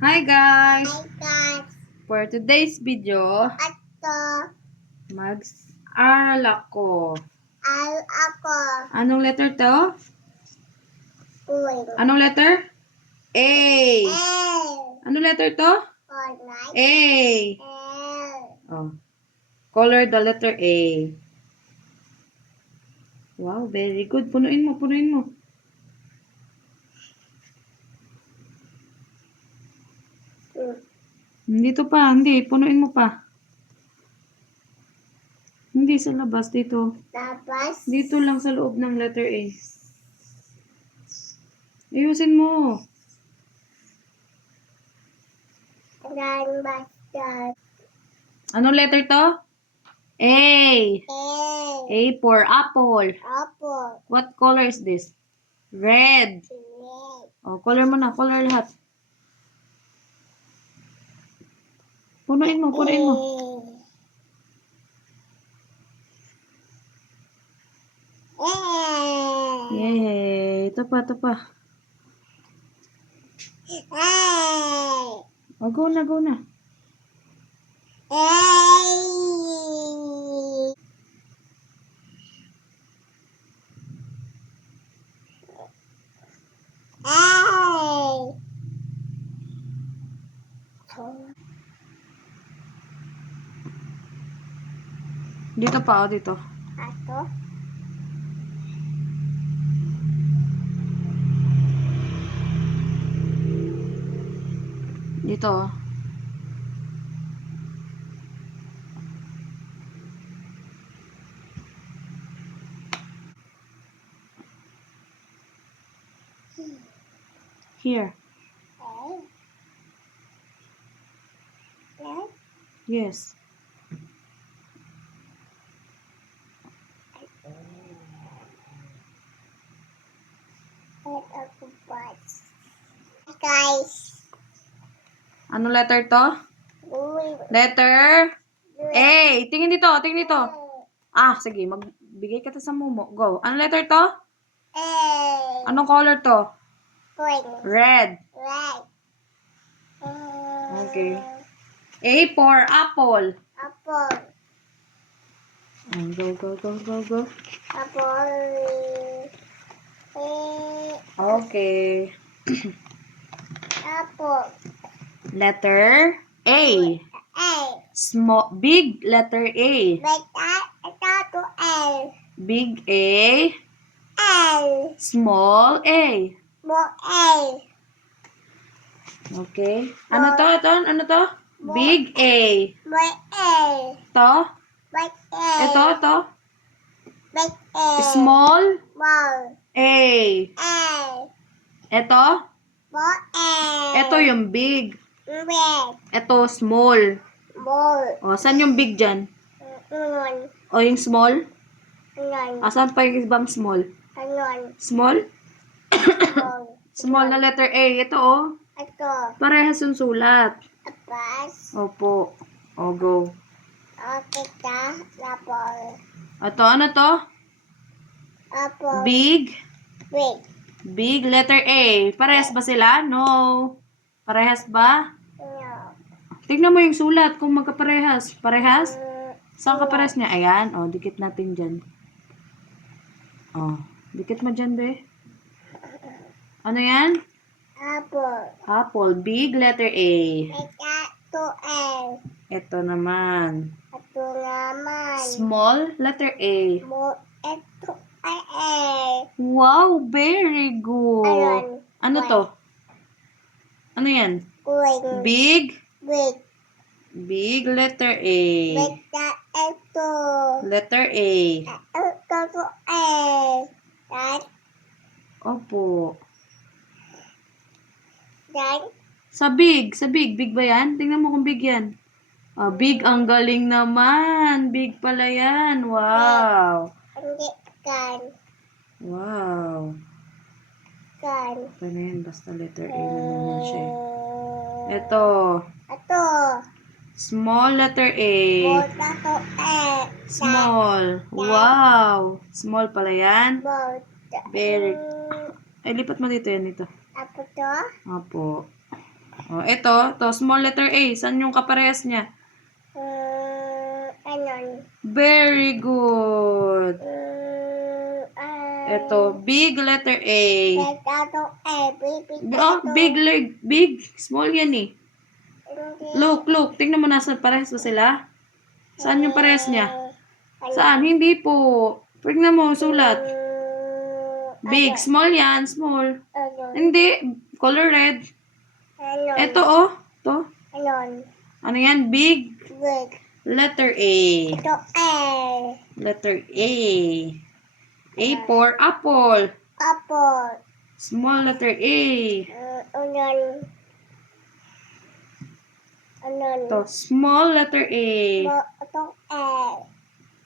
Hi guys! Hi guys! For today's video, Ato, mag-aral ako. ako, Anong letter to? uwing. Anong letter? A. L, Anong letter to? alright. A. L, Oh. Color the letter A. Wow, very good. Punuin mo, punuin mo. Dito pa, hindi. Punuin mo pa. Hindi sa labas, dito. tapos, Dito lang sa loob ng letter A. Ayusin mo. dan basta. Anong letter to? A. L, A for apple. apple, What color is this? Red. red, Oh, color mo na. Color lahat. Punuin mo, punuin mo. L, Yay. Ito pa, ito pa. L, Oh, go na, go na. L, L. Dito pa, oh, dito. Ato, Dito, oh. Here. L, L, Yes. guys. Ano letter to? Letter A. Tingin dito, tingin dito. Ah, sige. Magbigay ka ta sa mumo. Go. Ano letter to? Anong color to? Green. Red. Red. Okay. A for apple. Apple. Go, go, go, go, go. Apple. Okay. Apple. Letter A. A. Small, big letter A. Ito to L. Big A. L. Small A. More L. Okay. Ano to? Ano to? Big A. More L. To? Big L. Ito. Big L. Small More A. L. Ito? More L. Ito yung big. Red. Ito small. More. O, saan yung big dyan? Anon. O, yung small? Anon. Asan pa yung ibang small? Anon. Small? More. Small na letter A. Ito, oh. Ito. Parehas yung sulat. Apas. Opo. O, go. Kita. Apple. Ito, ano to? Apple. Big. Big. Big letter A. Parehas ba sila? No. Parehas ba? No. Tignan mo yung sulat kung magkaparehas. Parehas? Saan ka parehas niya? Ayan. O, dikit natin dyan. O, dikit mo dyan, be. Ano yan? Apple. Apple. Big letter A. Ito to L. Ito naman. Ito naman. Small letter A. Mo. Ito ay L. Wow, very good. Ayan. Ano to? Ano yan? Green. Big. Big. Big letter A. Ito. Letter A. Ito to L. Dan. Opo. Dan. Sa big. Big ba yan? Tingnan mo kung big yan. Ah, big. Ang galing naman. Big pala yan. Wow. Hindi kan. Wow. Kan. Ito na yan. Basta letter A lang naman siya. Ito. Ito. Small letter A. Bota to L. Small. Wow. Small pala yan. Bota. Very. Ay, lipat mo dito yan dito. Apa to? Opo. Oh, ito, small letter A. Saan yung kaparehas niya? Anon. Very good. Ito, big letter A. Tato A. Oh, big. Small yan eh. Look. Tingnan mo nasa parehas ba sila? Saan yung parehas niya? Saan? Hindi po. Tingnan mo, sulat. Big. Small yan. Small. Anon. Hindi. Color red. Anon. Ito oh. Ito. Anon. Ano yan? Big. Big. Letter A. Ito A. Letter A. A for apple. Apple. Small letter A. Anon. Anon. Ito, small letter A. Ito A.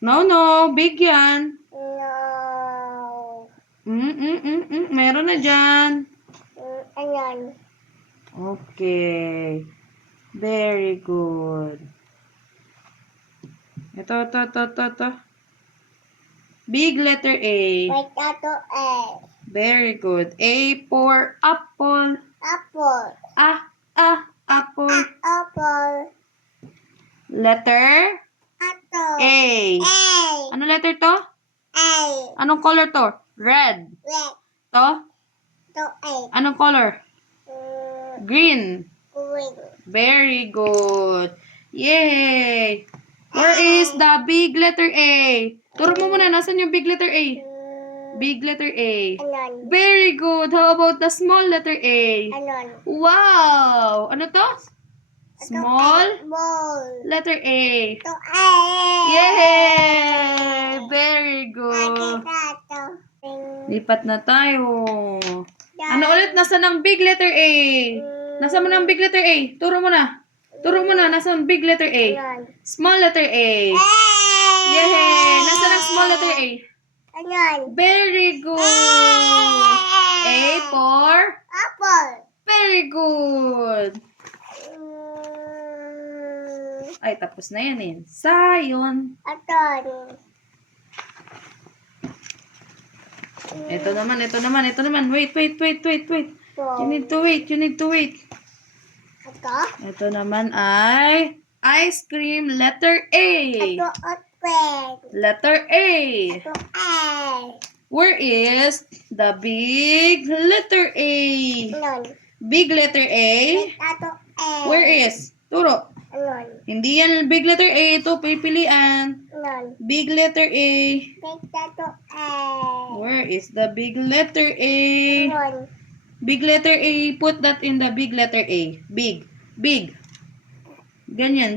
No. Big yan. No. Meron na dyan. Anon. Okay. Very good. Ito. Big letter A. Wait, tato A. Very good. A for apple. Apple. Apple. Apple. Letter Ato. A. A. Ano letter to? A. Anong color to? Red. Red. To? Ito A. Anong color? Green. Green. Very good. Yay! Where is the big letter A? Turo mo muna, nasan yung big letter A? Big letter A. Anon. Very good. How about the small letter A? Anon. Wow! Ano to? Small Ball. letter A. Ito A. Yay! Very good. Tato. Lipat na tayo. Ano ulit? Nasaan ang big letter A? Nasaan mo na ang big letter A? Turo mo na. Nasaan ang big letter A? Anon. Small letter A. Yay! Nasaan ang small letter A? Anon. Very good. A for? Apple. Very good. Ay, tapos na yan eh. Sayon. Aton. Ito naman. Wait. You need to wait. Ito. Ito naman ay ice cream letter A. Ito open. Letter A. Ito A. Where is the big letter A? Anon. Big letter A. Tato A. Where is? Turo. Anon. Hindi yan big letter A. Ito pipilian. Anon. Big letter A. Tato A. Where is the big letter A? Anon. Big letter A. Put that in the big letter A. Big. Ganyan.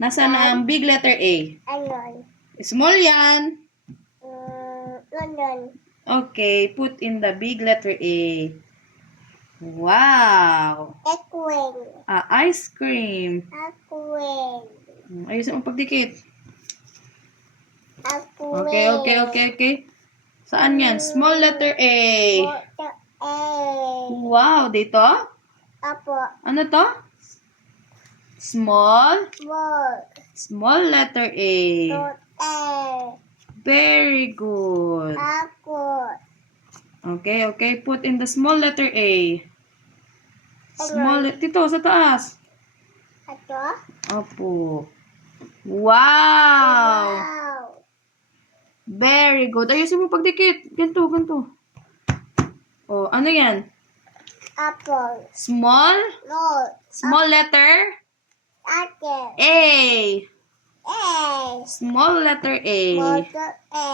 Nasaan ang big letter A? Anon. Small yan. Anon. Okay, put in the big letter A. Wow! Equine. Ice cream. Equine. Ayusin mo pagdikit. Equine. Okay. Saan yan? Small letter A. Ito A. Wow, dito? Apo. Ano to? Small Ball. letter A. Ito A. Very good. Ako. Okay. Put in the small letter A. Dito, sa taas. Ito. Opo. Wow! Wow. Very good. Ayusin mo pagdikit. Ganto. Oh, ano yan? Apple. Small letter Ate. A. A. Small letter A. Motor A.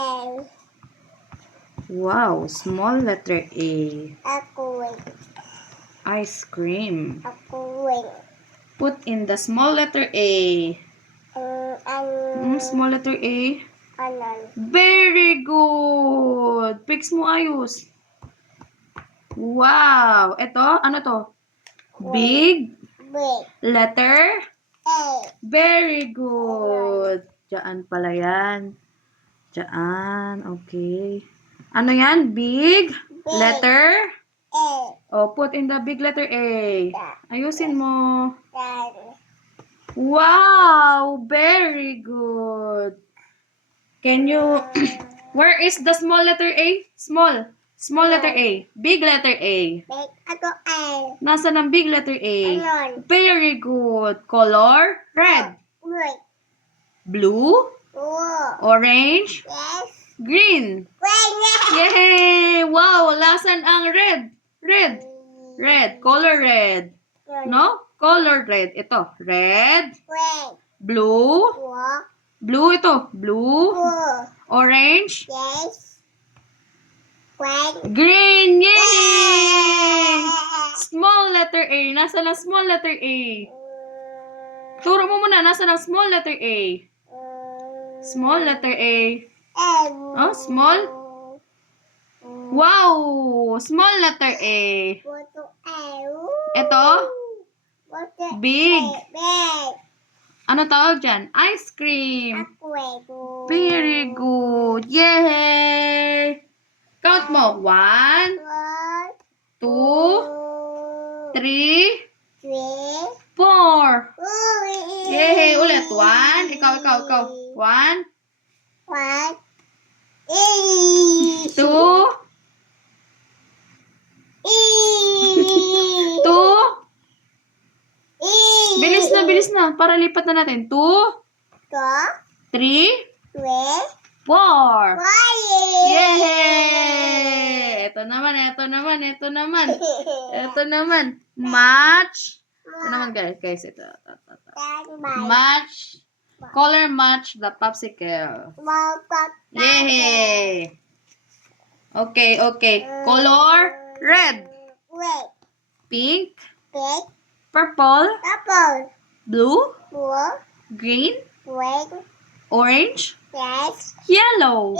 Wow, small letter A. Equine. Ice cream. Equine. Put in the small letter A. Small letter A. Anon. Very good. Fix mo ayos. Wow. Ito, ano to? Big Big. letter. A. Very good. Diyan pala yan. Diyan. Okay. Ano yan? Big letter. A. Oh, put in the big letter A. Ayusin mo. Dan. Wow! Very good. Can you... Where is the small letter A? Small. Small letter A. Big letter A. Big. Ako A. Nasaan ang big letter A? Anon. Very good. Color? Red. Red. Blue? Blue. Orange? Yes. Green. Green. Yay! Wow! Lasan ang red? Red. Red. Color red. No? Color red. Ito. Red. Red. Blue. Blue. Blue ito. Blue. Blue. Orange. Yes. Green. Green. Yay! Small letter A. Nasaan ang small letter A? Turo mo muna. Nasaan ang small letter A? Small letter A. Oh, small? Wow! Small letter A. Ito? Big. Big. Ano tawag dyan? Ice cream. Ako. Very good. Yay! Count mo. 1, 2, 3, 4. Yay! Ulit. 1. Ikaw. 1, 2, 2. Bilis na. Para lipat na natin. 2, 3, 4. Yay! Ito naman. Match. Ito naman guys. Ito. Match. Color match the popsicle. Yay! Okay. Color red. Pink. Purple. Blue. Green. Orange. Yellow.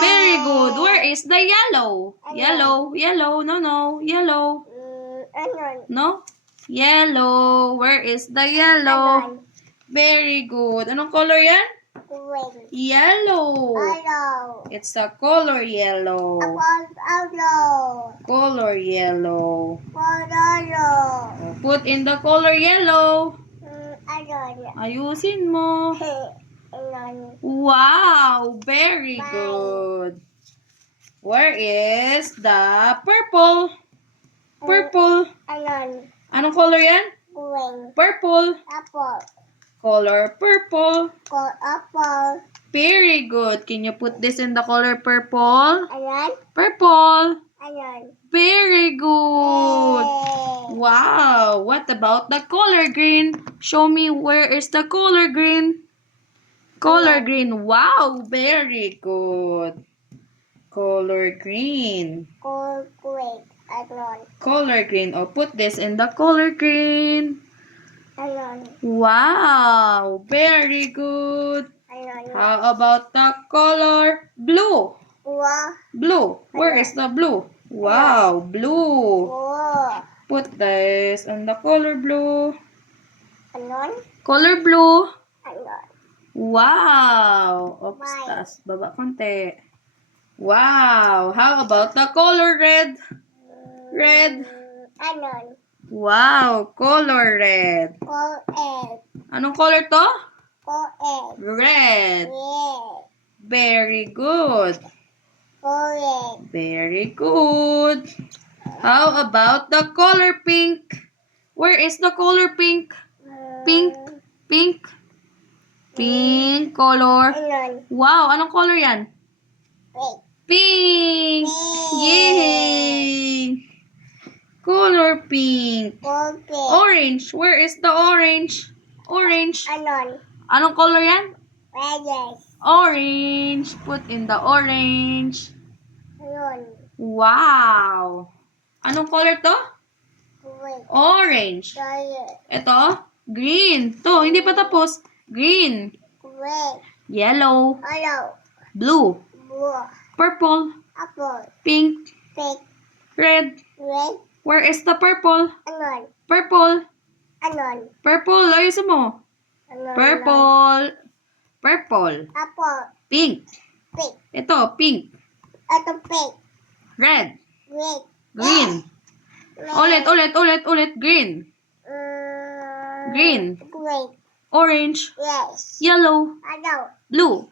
Very good. Where is the yellow? Yellow. No. Yellow. No? Yellow. Where is the yellow? Very good. Anong color yan? Yellow. It's the color yellow. Color yellow. Put in the color yellow. Ayusin mo. Wow. Very good. Where is the purple? Purple. Anong color yan? Purple. Color purple. Very good. Can you put this in the color purple? Purple. Very good. Wow. What about the color green? Show me where is the color green. Color green. Wow. Very good. Color green. Color green. Oh, put this in the color green. Wow. Very good. How about the color blue? Blue. Where is the blue? Wow. Blue. Put this on the color blue. Color blue. Wow. Oops, taas. Baba konti. Wow. How about the color red? Red. Wow. Color red. Anong color to? Red. Very good. Very good. How about the color pink? Where is the color pink? Pink. Pink color. Wow, anong color yan? Pink. Yay! Color pink. Orange. Where is the orange? Orange. Anong color yan? Orange. Put in the orange. Wow. Anong color to? Orange. Ito? Green. To, hindi pa tapos. Green. Yellow. Blue. Purple. Pink. Red. Where is the purple? Purple. Purple. Ayusin mo. Purple. Pink. Ito, pink. Red. Green. Ulit. Green. Green. Orange. Yellow. Blue.